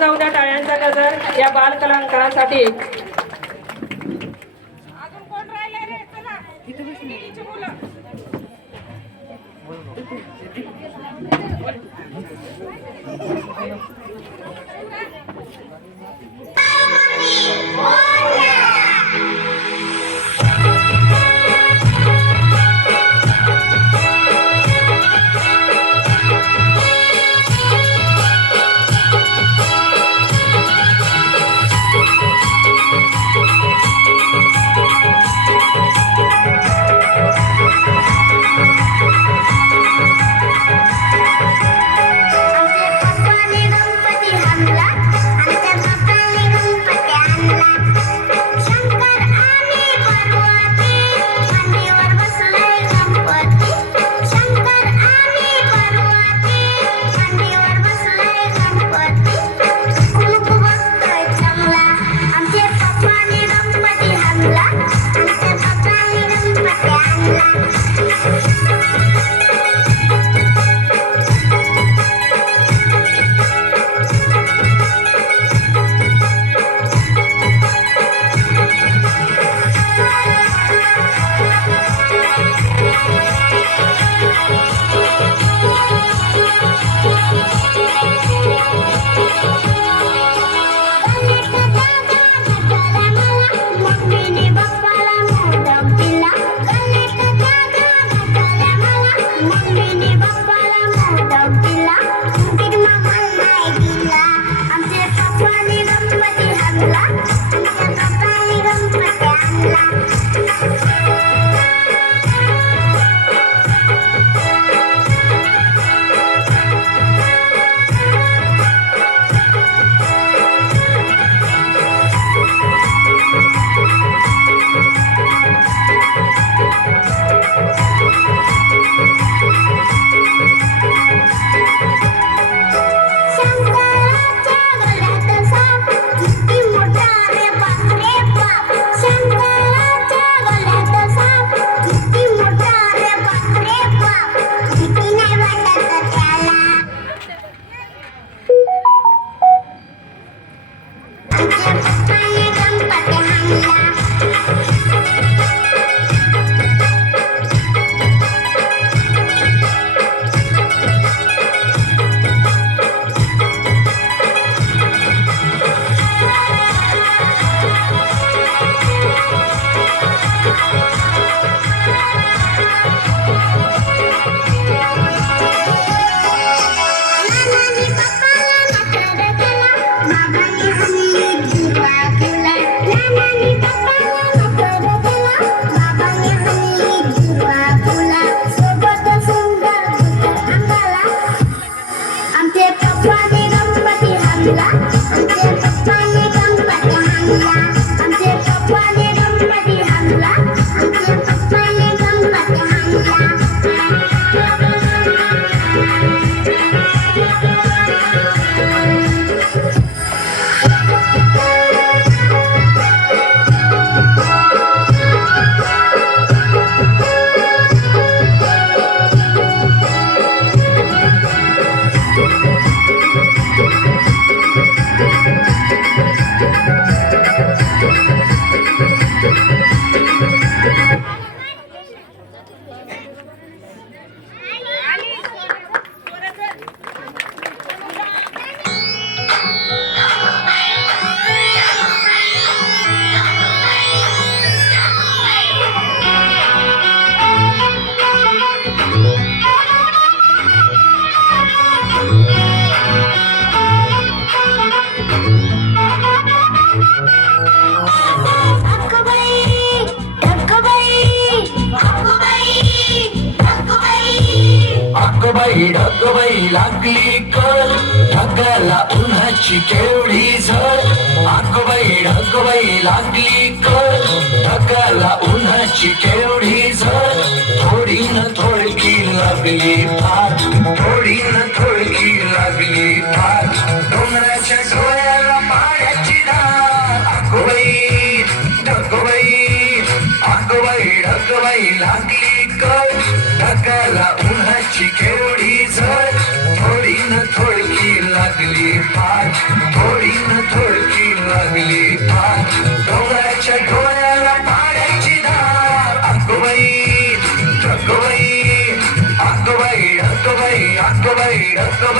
जाऊ द्या टाळ्यांचा गजर या बाल कलाकारांसाठी. ढगबाई लागली कळ ढगाला उन्हाची केवढी झळ ढगबाई लागली कळ ढगाला उन्हाची केवढी झळ थोडी न थोडकी लागली फाट थोडी न थोडकी लागली फाट डोंगराच्या डोळ्याला पाण्याची धार ढगबाई लागली कळ ढगाला उन्हाची केवढी झळ थोडी न थोडकी लागली फार थोडी न थोडकी लागली फार डोळ्याच्या डोळ्याला पाण्याची धार अगोबाई ढगोबाई अगोबाई ढगोबाई अगोबाई ढगोबाई